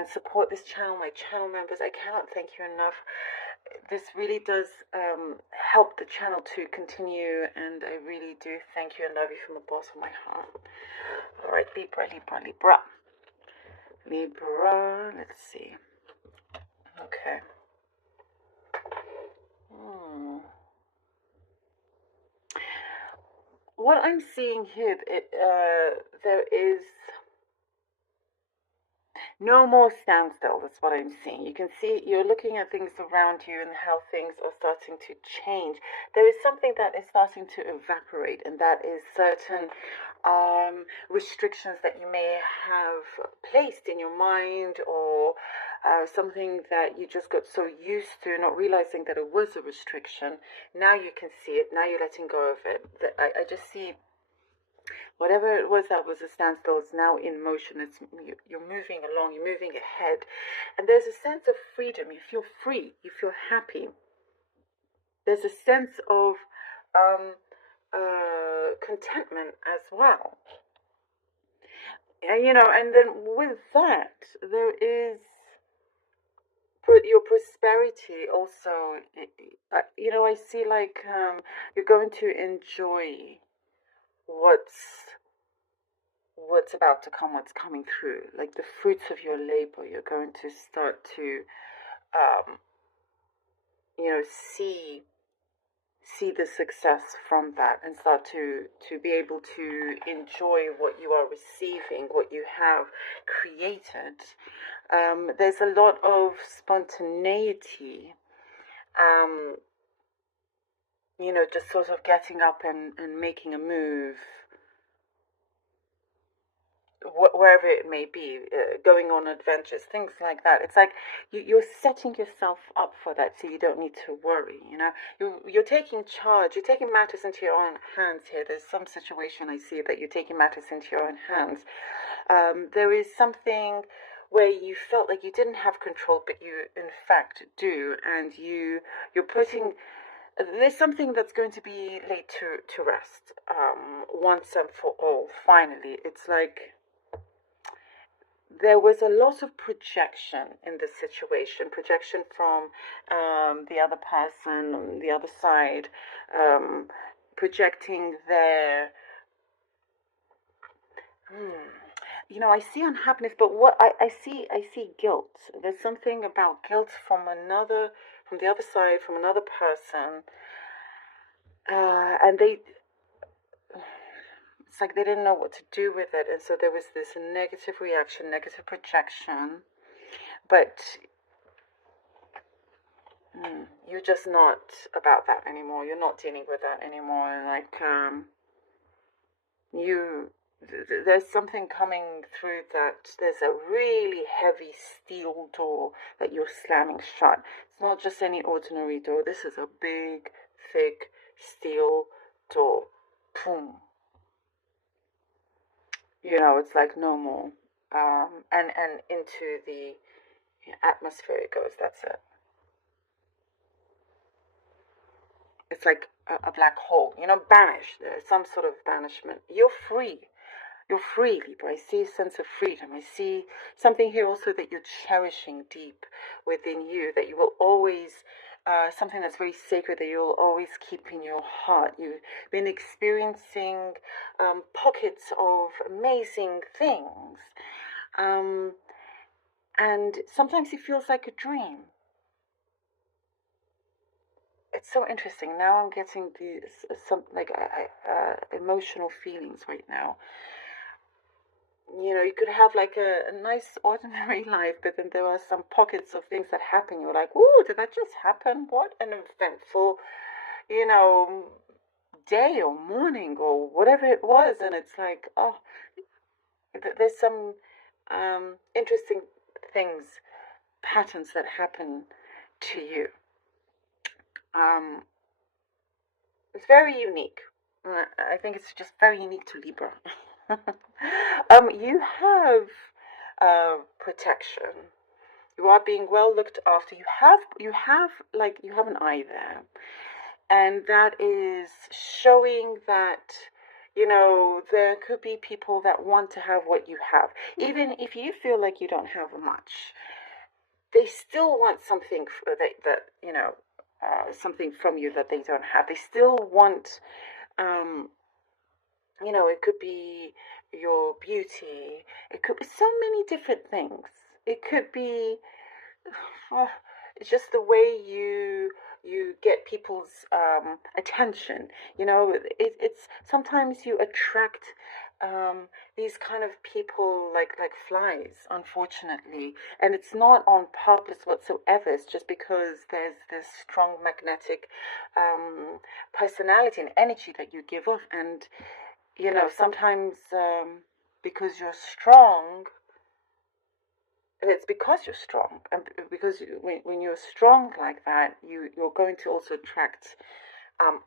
and support this channel, my channel members. I cannot thank you enough. This really does help the channel to continue, and I really do thank you and love you from the bottom of my heart. All right, Libra, Libra, Libra. Libra, let's see. Okay. What I'm seeing here, there is no more standstill. That's what I'm seeing. You can see, you're looking at things around you and how things are starting to change. There is something that is starting to evaporate, and that is certain restrictions that you may have placed in your mind, or something that you just got so used to, not realizing that it was a restriction. Now you can see it. Now you're letting go of it. I just see whatever it was that was a standstill is now in motion. You're moving along, you're moving ahead. And there's a sense of freedom. You feel free, you feel happy. There's a sense of contentment as well. And, and then with that, there is your prosperity also. I see like you're going to enjoy what's about to come, what's coming through, like the fruits of your labor. You're going to start to see the success from that, and start to be able to enjoy what you are receiving, what you have created. There's a lot of spontaneity, just sort of getting up and making a move, wherever it may be, going on adventures, things like that. It's like you're setting yourself up for that, so you don't need to worry. You're taking charge. You're taking matters into your own hands here. There's some situation I see that you're taking matters into your own hands. There is something where you felt like you didn't have control, but you in fact do, and you're putting. There's something that's going to be laid to rest once and for all. Finally, it's like there was a lot of projection in this situation, projection from the other person on the other side, projecting their. I see unhappiness, but what I see guilt. There's something about guilt from the other side, from another person, and it's like they didn't know what to do with it, and so there was this negative reaction, negative projection, but you're just not about that anymore. You're not dealing with that anymore, and there's something coming through that there's a really heavy steel door that you're slamming shut. It's not just any ordinary door. This is a big, thick steel door. Boom. It's like no more. And into the atmosphere it goes. That's it. It's like a black hole. Banished. There's some sort of banishment. You're free. You're free, Libra. I see a sense of freedom. I see something here also that you're cherishing deep within you, that you will always, something that's very sacred that you'll always keep in your heart. You've been experiencing pockets of amazing things. And sometimes it feels like a dream. It's so interesting. Now I'm getting these, emotional feelings right now. You could have like a nice ordinary life, but then there are some pockets of things that happen. You're like, ooh, did that just happen? What an eventful, day or morning or whatever it was. And it's like, oh, there's some interesting things, patterns that happen to you. It's very unique. I think it's just very unique to Libra. You have protection. You are being well looked after. You have an eye there, and that is showing that there could be people that want to have what you have. Even if you feel like you don't have much, they still want something something from you that they don't have. They still want, it could be your beauty. It could be so many different things. It could be it's just the way you get people's attention. It's sometimes you attract these kind of people like flies, unfortunately, and it's not on purpose whatsoever. It's just because there's this strong magnetic personality and energy that you give off, and sometimes because you're strong, it's because you're strong, and because when you're strong like that, you're going to also attract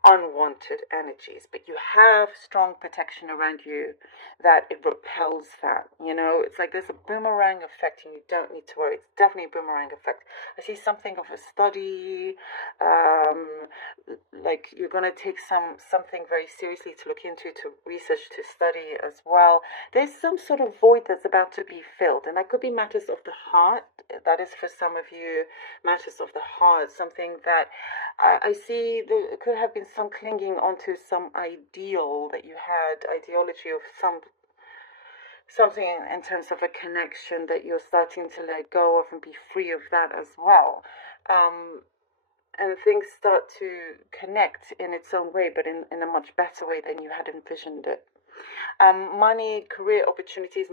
unwanted energies, but you have strong protection around you that it repels that. It's like there's a boomerang effect, and you don't need to worry. It's definitely a boomerang effect. I see something of a study, like you're going to take something very seriously to look into, to research, to study as well. There's some sort of void that's about to be filled, and that could be matters of the heart. That is for some of you, matters of the heart, something that I see there could have been some clinging onto some ideal that you had, ideology of something in terms of a connection that you're starting to let go of and be free of that as well. And things start to connect in its own way, but in a much better way than you had envisioned it. Money, career opportunities,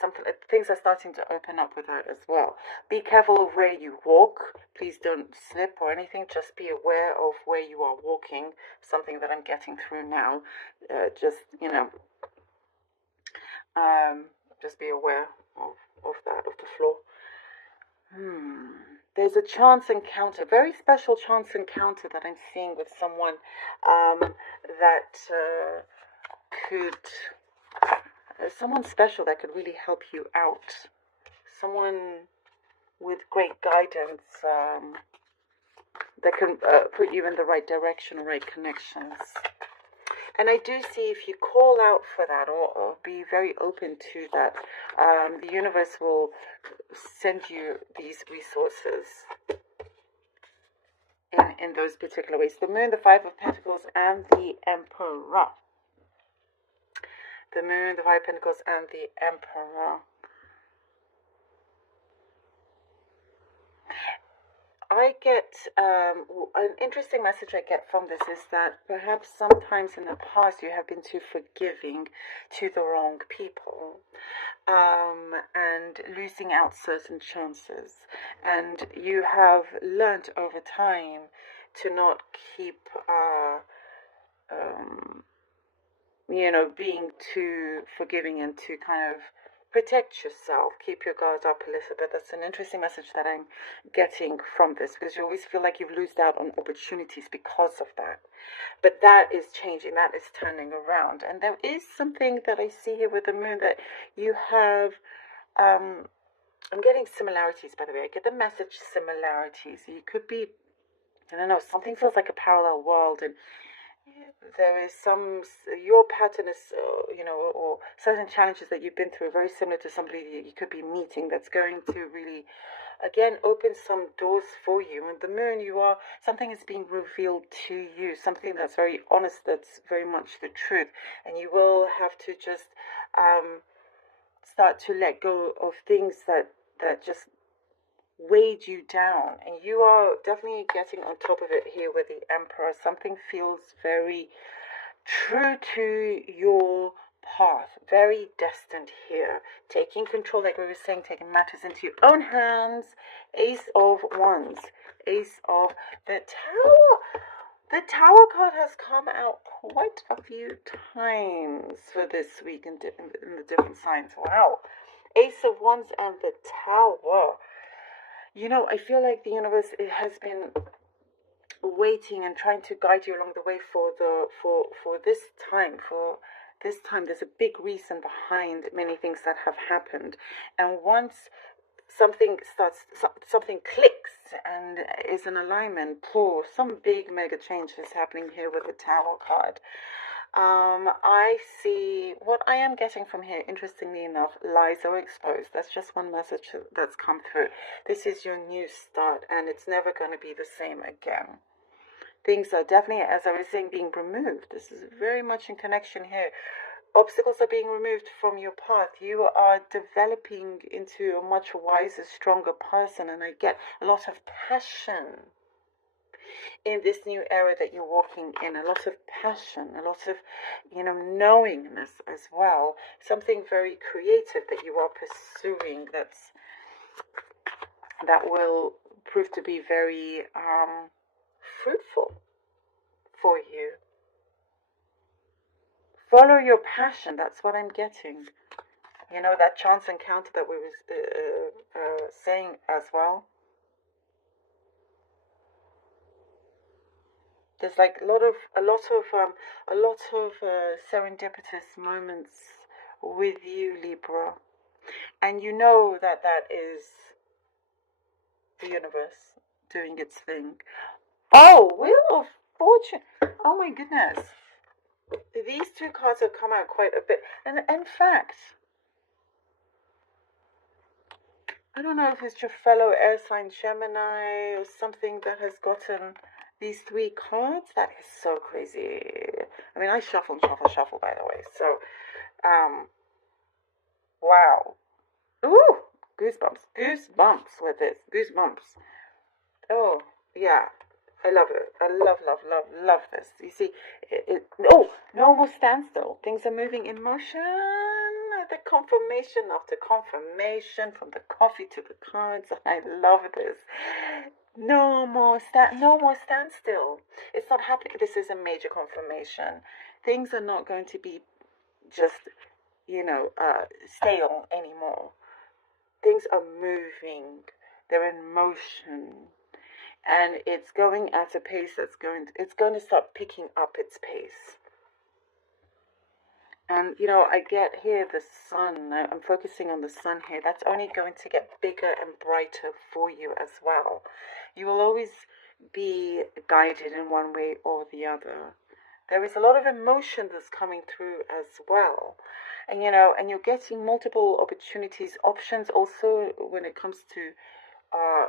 something things are starting to open up with that as well. Be careful of where you walk. Please don't slip or anything. Just be aware of where you are walking. Something that I'm getting through now. Just be aware of that, of the floor. There's a chance encounter, very special chance encounter that I'm seeing with someone that someone special that could really help you out. Someone with great guidance that can put you in the right direction, right connections. And I do see if you call out for that or be very open to that, the universe will send you these resources in those particular ways. The Moon, the Five of Pentacles, and the Emperor. The Moon, the Five of Pentacles, and the Emperor. I get an interesting message I get from this is that perhaps sometimes in the past you have been too forgiving to the wrong people, and losing out certain chances, and you have learned over time to not keep being too forgiving and to kind of protect yourself, keep your guard up a little bit. That's an interesting message that I'm getting from this, because you always feel like you've lost out on opportunities because of that. But that is changing, that is turning around. And there is something that I see here with the Moon that you have, I'm getting similarities, by the way. I get the message similarities. You could be, I don't know, something feels like a parallel world, and there is your pattern is, or certain challenges that you've been through are very similar to somebody that you could be meeting that's going to really, again, open some doors for you. And the Moon, something is being revealed to you, something that's very honest, that's very much the truth. And you will have to just start to let go of things that just weighed you down, and you are definitely getting on top of it here with the Emperor. Something feels very true to your path, very destined here, taking control, like we were saying, taking matters into your own hands. Ace of Wands, Ace of the Tower. The Tower card has come out quite a few times for this week in the different signs. Wow. Ace of Wands and the Tower. I feel like the universe has been waiting and trying to guide you along the way for this time. For this time, there's a big reason behind many things that have happened. And once something clicks and is in alignment, some big mega change is happening here with the Tower card. I see what I am getting from here, interestingly enough, lies are exposed. That's just one message that's come through. This is your new start, and it's never going to be the same again. Things are definitely, as I was saying, being removed. This is very much in connection here. Obstacles are being removed from your path. You are developing into a much wiser, stronger person, and I get a lot of passion in this new era that you're walking in. A lot of passion, a lot of, knowingness as well. Something very creative that you are pursuing that will prove to be very fruitful for you. Follow your passion. That's what I'm getting. That chance encounter that we were saying as well. There's like a lot of serendipitous moments with you, Libra, and you know that is the universe doing its thing. Oh, Wheel of Fortune! Oh my goodness! These two cards have come out quite a bit, and in fact, I don't know if it's your fellow air sign Gemini or something that has gotten these three cards. That is so crazy. I mean, I shuffle, by the way. So, wow. Ooh, goosebumps with this. Goosebumps. Oh, yeah. I love it. I love this. You see, no more standstill. Things are moving in motion. The confirmation after confirmation, from the coffee to the cards. I love this. No more standstill. It's not happening. This is a major confirmation. Things are not going to be just, stale anymore. Things are moving. They're in motion. And it's going at a pace it's going to start picking up its pace. And, I get here the sun. I'm focusing on the sun here. That's only going to get bigger and brighter for you as well. You will always be guided in one way or the other. There is a lot of emotion that's coming through as well. And, and you're getting multiple opportunities, options also when it comes to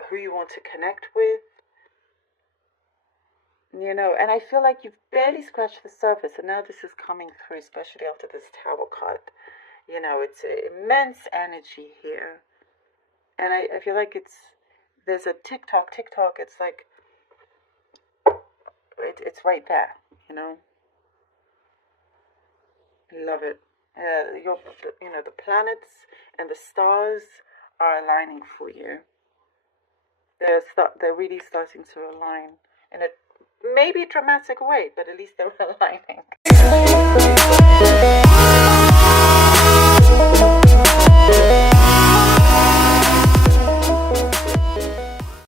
who you want to connect with. And I feel like you've barely scratched the surface, and now this is coming through, especially after this Tower card. It's immense energy here. And I feel like there's a TikTok, it's like, it's right there, Love it. The planets and the stars are aligning for you. They're really starting to align in a maybe dramatic way, but at least they're aligning.